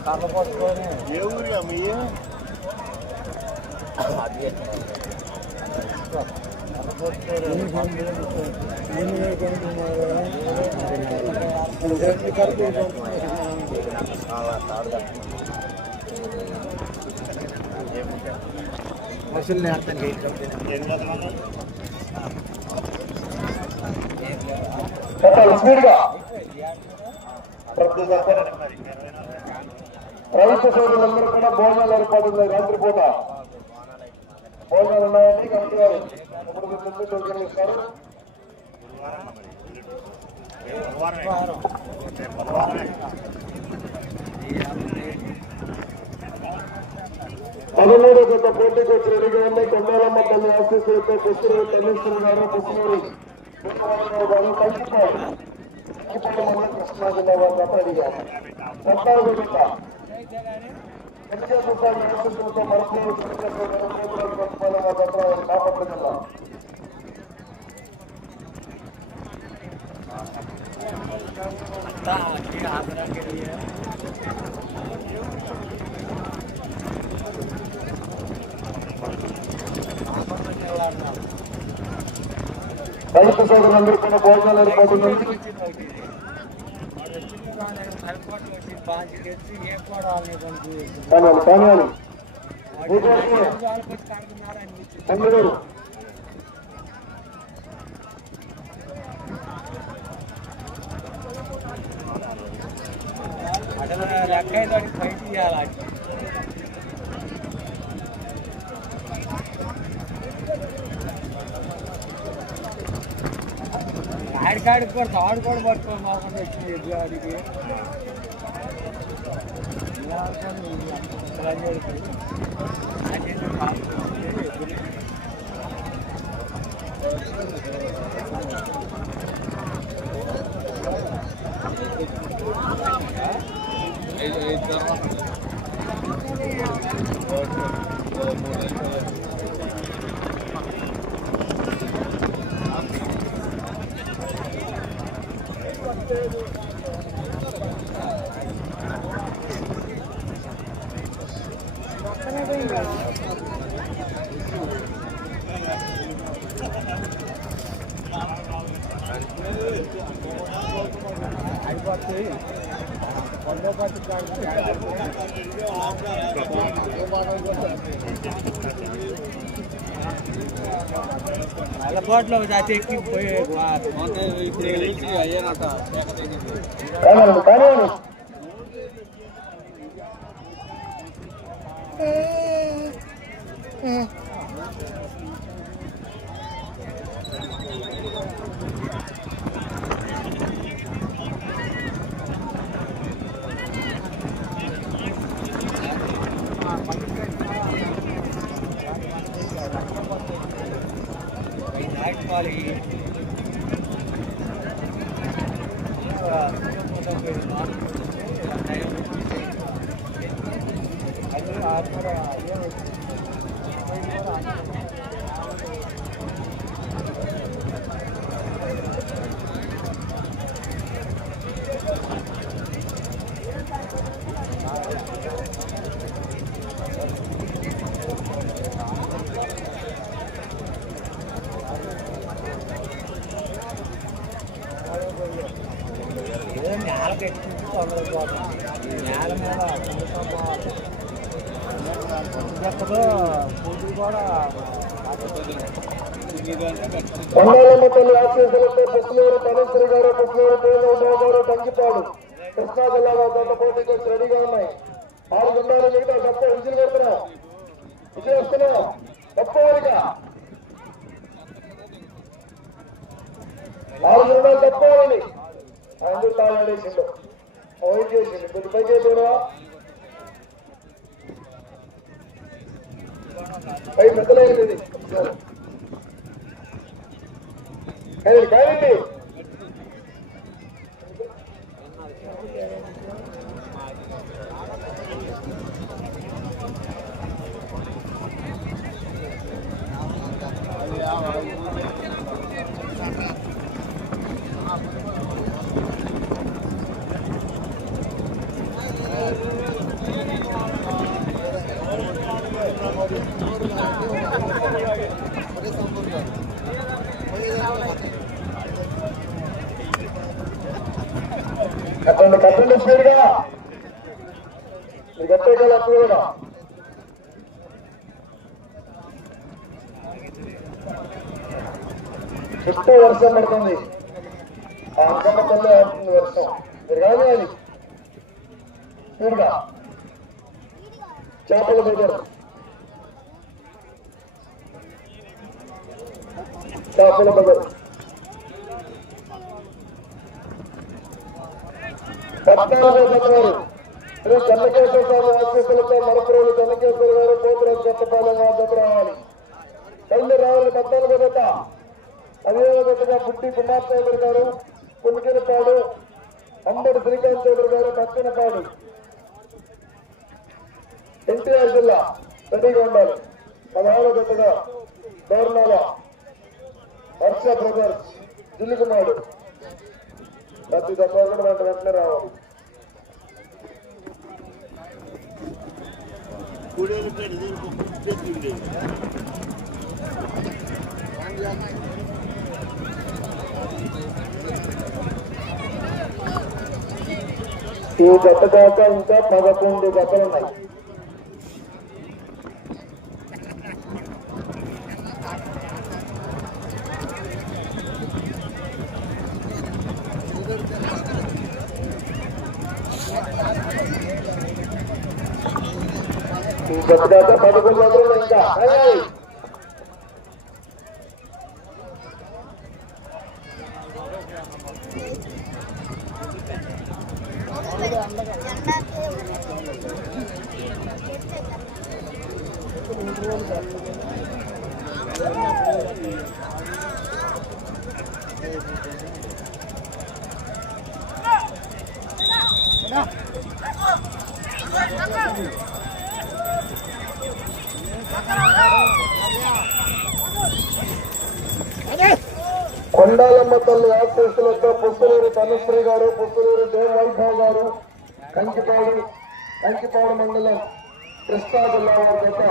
కర్ర పట్టుకొని ఏ ఊరి అమ్మ అది కర్ర మనుషుల్ని అర్థం స్పీడ్గా ప్రతి రైతు సోదరులందరూ కూడా భోజనాలు ఏర్పాటు ఉన్నాయి రాత్రిపూట భోజనాలు ఉన్నాయండి. కమిటీ గారు టోకెన్లు ఇస్తారు. పదమూడు గత పోటీకి వచ్చి రెడీగా ఉన్నాయి కొండాలమ్మ తల్లి ఆశీస్సులతో పుస్తూరు తల్లీశ్వరి గారు పుస్తూరు గారు కంచిపాడు కృష్ణా జిల్లా వారు గత రెడీగా పద్నాలుగు గత వెంకటేశ్వర కానివ్వండి కానివ్వండి చంద్రగారు లెక్క ఫైట్ చేయాలి ఆడికాడికి కూడా తాడు కూడా పట్టుకొని మాకుండా వచ్చింది ఎద్దు ఆడికి Thank you. అలపాట్లో జాతి ఎక్కిపోయి అయ్యానట. కానివ్వండి కానివ్వండి. కొండాలమ్మ తల్లి ఆశీస్సులతో గారు పుష్పూరు దేవరావు గారు తంగిపాడు కృష్ణా జిల్లాలో వారు గత పోటీకి వచ్చి రెడీగా ఉన్నాయి. ఆరు గుండాలు మిగతా గొప్ప విజులు కొడుతున్నా. విజయ్ వస్తున్నా. గొప్ప వారిగా ఆరు గుండాలు గొప్ప వారిని అందరూ తాళాడేసిండు అవైట్ చేసిండు. కొద్ది పైకి అయిపోయినా పై పెద్దలైంది కానీ కానీ చుట్టూ వర్షం పడుతుంది. ఆ అంకమ్మ తల్లి ఆడుతుంది వర్షం. మీరు కాదు అది. చూడగా చేపల దగ్గర చేపల దగ్గర పద్నాలుగో శతవారు శ్రీ చెన్నకేశ్వర స్వామి ఆశీస్సులతో మరపురోజు చెన్నకేశ్వర గారు పోతురాజు కొత్తపాలెం దగ్గర రావాలి. తల్లి రావాలి. పద్నాలుగో అదేవిధంగా పుట్టి కుమార్ చౌదరి గారు పులికినపాడు అంబడి శ్రీకాంత్ చౌదరి గారు పక్కనపాడు ఎన్టీఆర్ జిల్లా రెడీగా ఉండాలి. పదహారో జతగా దోర్నాల వర్ష బ్రదర్స్ జిల్లుకున్నాడు ప్రతి దశ కూడా వెంట వెంటనే రావాలి. ఈ గత దాకా ఇంకా పదకొండు జతలు ఉన్నాయి ఈ జత దాకా పదకొండు జతలు ఉన్నాయి ఇంకా అయ్యాయి. కొండాలమ్మ తల్లి ఆశీస్సులతో పుస్తూరు తనుశ్రీ గారు పుస్తూరు దేవ్ వైభవ్ గారు కంకిపాడు కంకిపాడు మండలం కృష్ణా జిల్లా వారి జత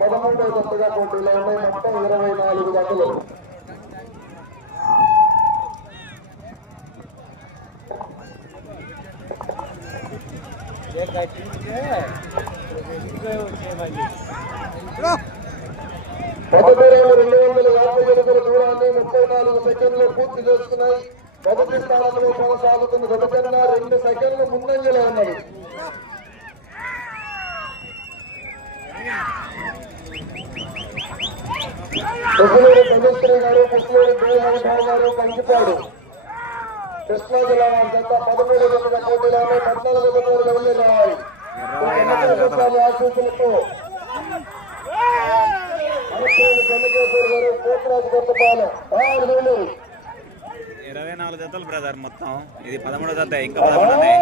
పదమూడవ దత్తగా పోటీలో ఉన్నాయి. మొత్తం ఇరవై నాలుగు దత్తలు ఏ రెండు వందల యాభై ఎనిమిది దూరాన్ని ముప్పై నాలుగు సెకండ్లు పూర్తి చేసుకున్నాయి. మొదటి స్థానంలో కొనసాగుతున్న గతకన్నా రెండు సెకండ్లు ముందంజలో ఉన్నది పుష్పలూరి చంద్రశ్రీ గారు పుష్పలూరి దేవరావు గారు కంకిపాడు కృష్ణా జిల్లా వారి జత పదమూడు జతల పోటీలోనే పద్నాలుగు జతలు వెళ్ళి రావాలి ఆశీస్సులతో అనుకూల గారు ఆరు వేలు. ఇరవై నాలుగు జతలు బ్రదర్ మొత్తం ఇది పదమూడో జత ఇంకా పదమూడు ఉన్నాయి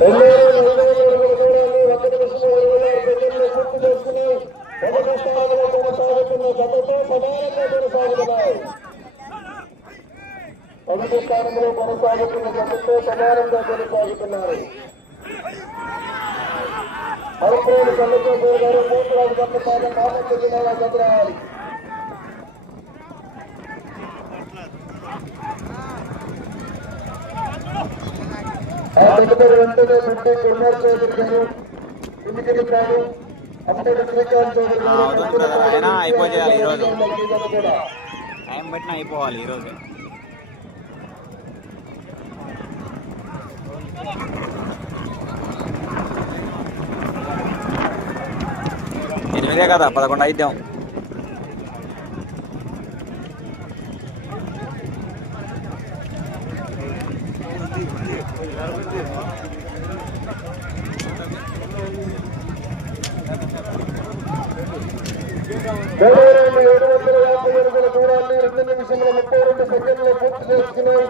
రెండు వేల ఇరవై నాలుగు దూరాన్ని ఒక నిమిషం ఇరవై ఆరు సెకండ్లు పూర్తి చేసుకున్నాయి మొదటి స్థానంలో కొనసాగుతున్న జతతో సమానంగా కొనసాగుతున్నారు అరప్రోలు చంద్రశేఖర్ గారు పోతురాజు కొత్తపాలెం మామూలు జిల్లా జత రావాలి ఆ తదుపరి వెంటనే బిడ్డ కుమార్ చౌదరి గారు ఎన్నికలు కాదు అప్పటి శ్రీకాంత్ చౌదరి. అయినా అయిపోయేయాలి ఈరోజు. గారు టైం పెట్టినా అయిపోవాలి ఈరోజు ఇదే కదా పదకొండు అయిద్దాం మూడు వేల ఏడు వందల యాభై అడుగుల దూరాన్ని రెండు నిమిషముల ముప్పై రెండు సెకండ్లు పూర్తి చేసుకున్నాయి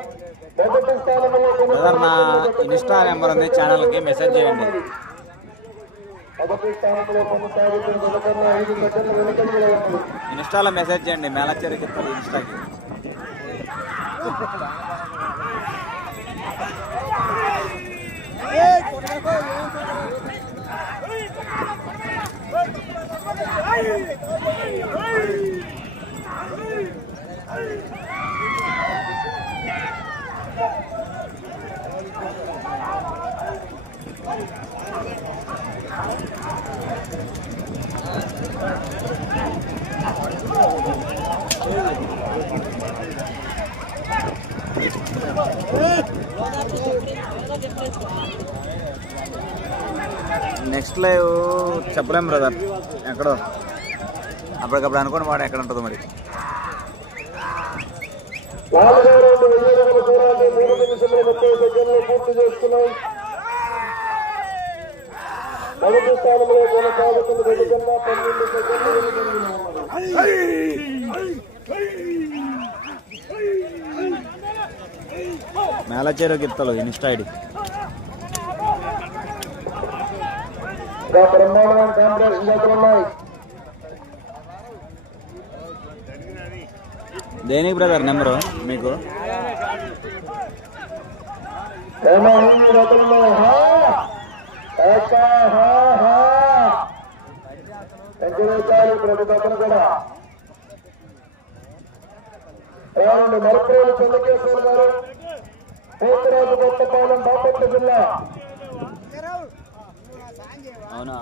మొదటి స్థానంలో బ్రదర్ నా ఇన్స్టా నెంబర్ ఉంది ఛానల్కి మెసేజ్ చేయండి మొదటి స్థానంలో కొనసాగుతున్న జతకన్నా ఐదు సెకండ్లు వెనుకంజలో ఉంది ఇన్స్టాలో మెసేజ్ చేయండి మేళచ్చేరి చెప్తారు ఇన్స్టాకి Hey! ఫస్ట్ లైవ్ చెప్పలేం బ్రదర్ ఎక్కడో. అప్పటికప్పుడు అనుకోని వాడు ఎక్కడ ఉంటుందో మరి. నాలుగో రౌండ్ మొదటి స్థానంలో కొనసాగుతున్న రెండు కన్నా పన్నెండు సెకండ్లు గిత్తలు ఇన్స్టా ఐడి. ఇంకా బ్రహ్మాండమైన కాంగ్రెస్ ఉన్నాయి దేనికి బ్రదర్ నెంబరు మీకు? ఏమో ఉంది జతలు ఉన్నాయి హా! ఏకా, హా, ప్రతి కూడా గారు. పోతురాజు కొత్తపాలెం బాపట్ల జిల్లా. అవునా?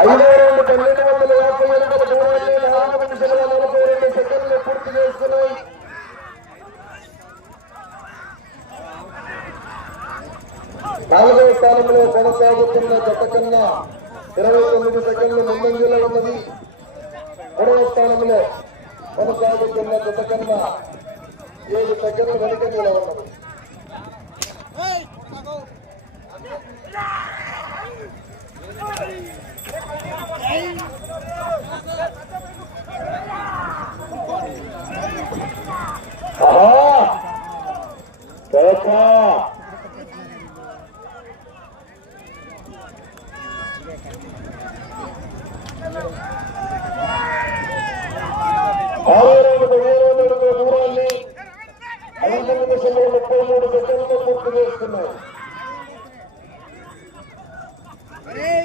లేదు రెండు పన్నెండు వందల యాభై ఎనిమిది దూరాన్ని నాలుగు నిమిషాల నలభై రెండు సెకండ్లు పూర్తి చేసుకున్నాయి. నాలుగవ స్థానంలో కొనసాగుతున్న జత కన్నా ఇరవై తొమ్మిది సెకండ్లు ముందంజలో ఉన్నది మూడవ స్థానంలో కొనసాగుతున్న జత కన్నా ఏడు సెకండ్లు వెనుకంజలో ఉన్నది ఆహా! కేక! ఆరో రౌండ్ పదిహేను అడుగుల దూరాన్ని ఐదు నిమిషంలో ముప్పై మూడు సెకండ్లు పూర్తి చేస్తున్నాయి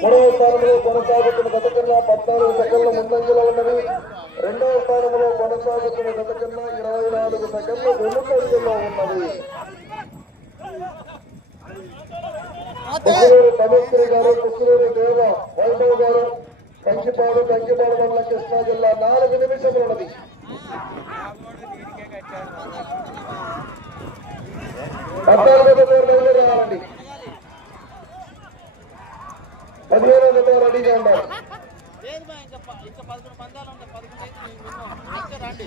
మూడవ స్థానంలో కొనసాగుతున్న గత కన్నా పద్నాలుగు సెకండ్ల ముందంజలో ఉన్నది రెండవ స్థానంలో కొనసాగుతున్న గత కన్నా ఇరవై నాలుగు సెకండ్లు వెనుకంజలో ఉన్నది కుసులూరు తమేశ్వరి గారు కుసులూరు దేవ వైభవ్ గారు కంకిపాడు కంకిపాడు మండల కృష్ణా జిల్లా నాలుగు నిమిషములు ఉన్నది. రావాలండి. పదిహేనో జత రెడీగా ఉండాలి. ఇంకా పదకొండు పందాలు ఉంటాయి. పదకొండు రండి.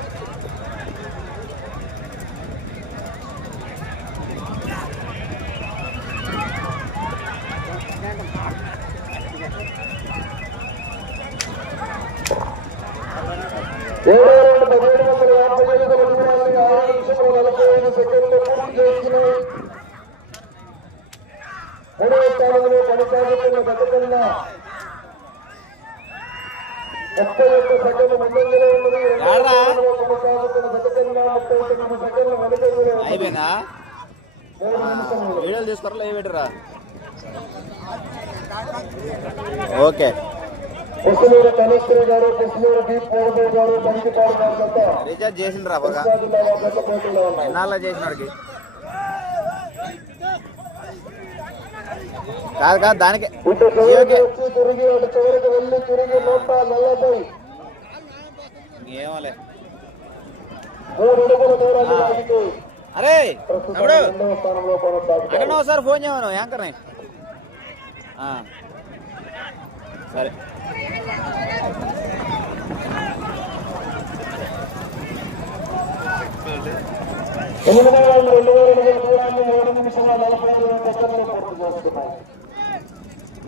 ముప్పై ఒక్క ముందంజలో ఉన్నది వీడియోలు తీసుకోరా ఓకే. కుసులూరు కనేశ్వరి గారు కుసులూరు బి పోర్డు గారు బంకిపాడు గారు జత రీఛార్జ్ చేసిండ్రా బాగా. ఎన్నాళ్ళ చేసినాడికి? కాదు కాదు దానికి ఏమలే అరే తమ్ముడు అక్కడ ఒకసారి ఫోన్ చేయమను యాంకర్ని. ఆ. సరే. ఎనిమిది వేల రెండు వేల మూడు నిమిషాల నలభై ఐదు సెకండ్లు పూర్తి చేస్తున్నాయి.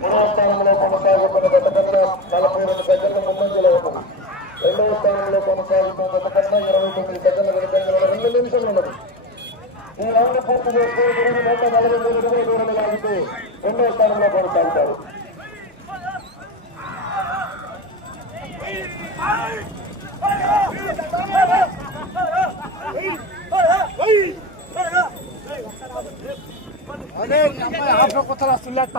మూడవ స్థానంలో కొనసాగుతున్న గత కన్నా నలభై రెండు సెకండ్ల ముందంజలో ఉన్నది రెండవ స్థానంలో కొనసాగుతున్న గత కన్నా ఇరవై తొమ్మిది సెకండ్ల వెనుకంజలో రెండు నిమిషాలు ఉన్నది ఈ రౌండ్ పూర్తి చేసుకుని తిరిగి నూట నలభై మూడు అడుగుల దూరాన్ని లాగితే రెండవ స్థానంలో కొనసాగుతారు కొత్త సుల్లెట్ట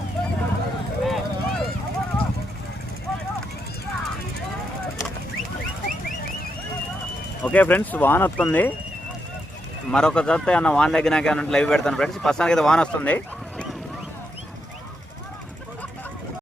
ఓకే ఫ్రెండ్స్ వాన్ వస్తుంది. మరొక జత అన్న వాన్ దగ్గర లైవ్ పెడతాను ఫ్రెండ్స్. ప్రస్తుతానికి అయితే వాన్ వస్తుంది.